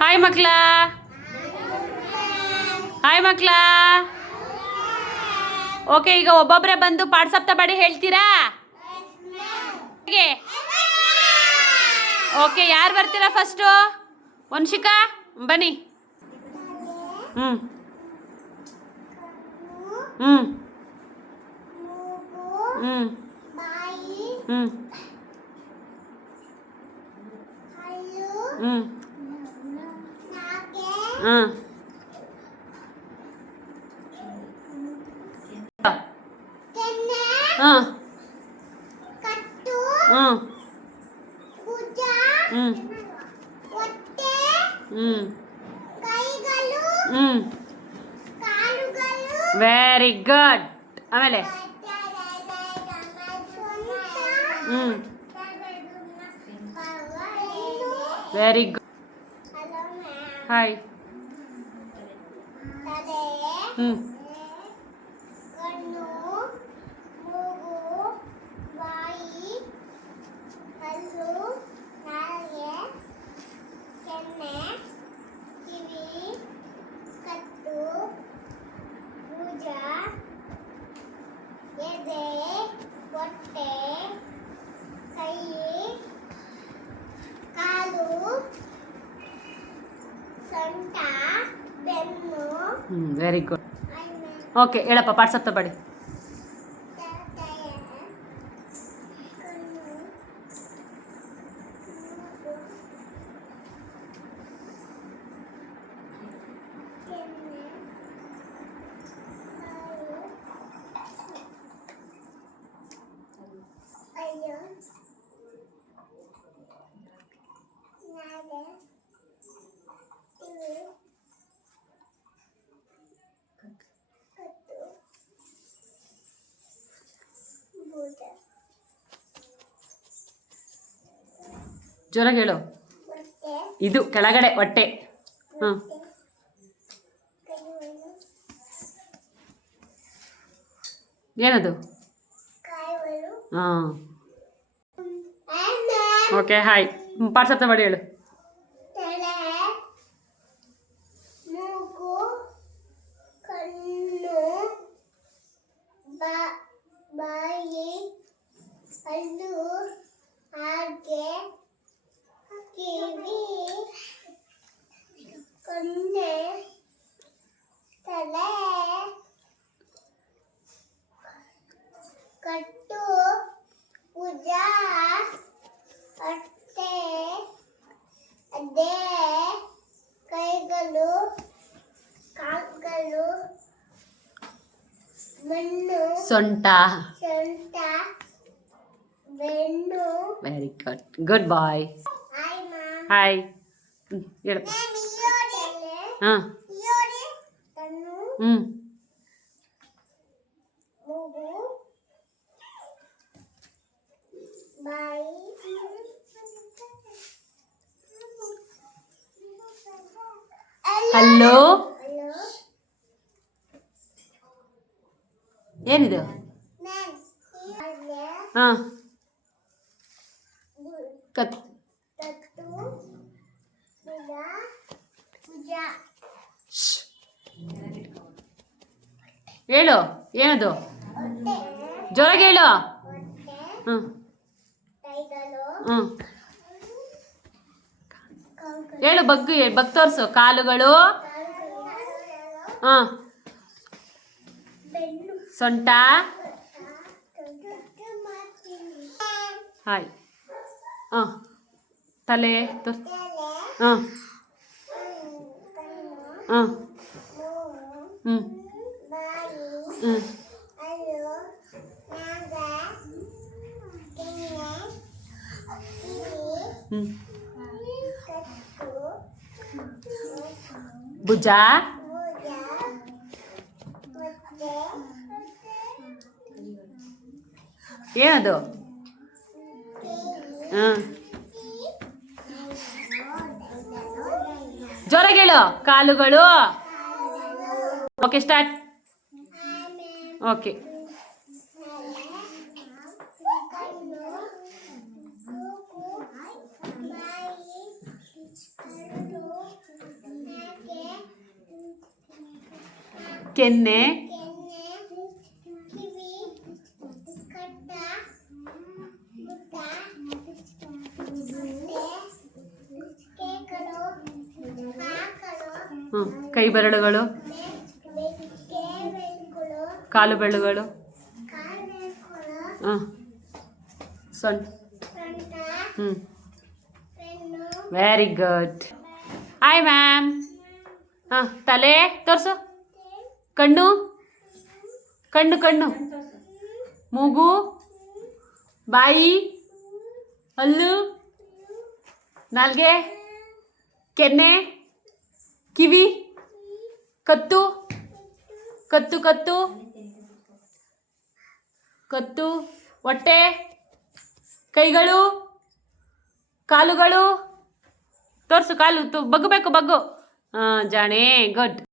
Hi ಮಕ್ಳ, hi ಮಕ್ಳ. Okay, ಈಗ ಒಬ್ಬೊಬ್ಬರೇ ಬಂದು ಪಾಠಸಪ್ತಪದಿ ಹೇಳ್ತೀರಾ? ಓಕೆ, ಯಾರು ಬರ್ತೀರಾ ಫಸ್ಟು? ವಂಶಿಕಾ ಬನ್ನಿ. ಹ್ಞೂ ಹ್ಞೂ ಹ್ಞೂ ಹ್ಞೂ ಹ್ಞೂ ಹಾಂ ಹಾಂ ಹಾಂ ವೆರಿ ಗುಡ್. ಆಮೇಲೆ very good. Hi. Very good. Okay, ಹೇಳಪ್ಪ ಪಾಠಸಪ್ತಪದಿ. ಜೋರಾಗಿ ಹೇಳು. ಇದು ಕೆಳಗಡೆ ಹೊಟ್ಟೆ. ಹಾಂ, ಏನದು? ಹಾಂ, ಓಕೆ. ಹಾಯ್. ಪಾಠಸಪ್ತಪದಿ ಹೇಳು. ಕಟ್ಟು, ಭುಜಾ, ಹೊಟ್ಟೆ, ಅದೇ, ಕೈಗಳು, ಕಾಲುಗಳು, ಮಣ್ಣು, ಸೊಂಟ, ಬೆನ್ನು. Very good. ಗುಡ್ ಬಾಯ್. ಹಾಯ್. ಹೇಳಪ್ಪ. ಹಾಂ. ಹ್ಞೂ ಹಲೋ. ಏನಿದು? ಹಾಂ, ಹೇಳು. ಏನದು? ಜೋರಾಗಿ ಹೇಳು. ಹ್ಞೂ ಹ್ಞೂ ಹೇಳು. ಬಗ್ ತೋರಿಸು. ಕಾಲುಗಳು, ಹಾಂ, ಸೊಂಟ. ಹಾಯ್. ಹಾಂ, ತಲೆ ತೋರ್ಸು. ಹಾಂ ಹಾಂ ಹ್ಞೂ ಹ್ಞೂ ಹ್ಞೂ ಭುಜ, ಏನದು? ಹಾಂ, ಜೋರಾಗಿ ಹೇಳು. ಕಾಲುಗಳು. Okay, start. ಓಕೆ. ಕೆನ್ನೆ, ಕೆನ್ನೆ, ಕಿವಿ, ಕಟ್ಟ, ಮುಟ್ಟ, ಹೊಟ್ಟೆ, ಕೇಕಲು, ಕಾಕಲು, ಕೈ ಬೆರಳುಗಳು, ಬೆರಳುಗಳು, ಕಾಲು ಬೆರಳುಗಳು, ಕಾಲು, ಸೊಂಟ. ಸೊಂಟ, ಬೆನ್ನು, ವೆರಿ ಗುಡ್. Hi ma'am. ತಲೆ ತೋರಿಸು. ಕಣ್ಣು, ಕಣ್ಣು ಕಣ್ಣು, ಮೂಗು, ಬಾಯಿ, ಹಲ್ಲು, ನಾಲ್ಗೆ, ಕೆನ್ನೆ, ಕಿವಿ, ಕತ್ತು, ಕತ್ತು ಕತ್ತು ಕತ್ತು, ಹೊಟ್ಟೆ, ಕೈಗಳು, ಕಾಲುಗಳು. ತೋರಿಸು ಕಾಲು, ಬಗ್ಗಬೇಕು ಬಗ್ಗು. ಜಾಣೆ, ಗುಡ್.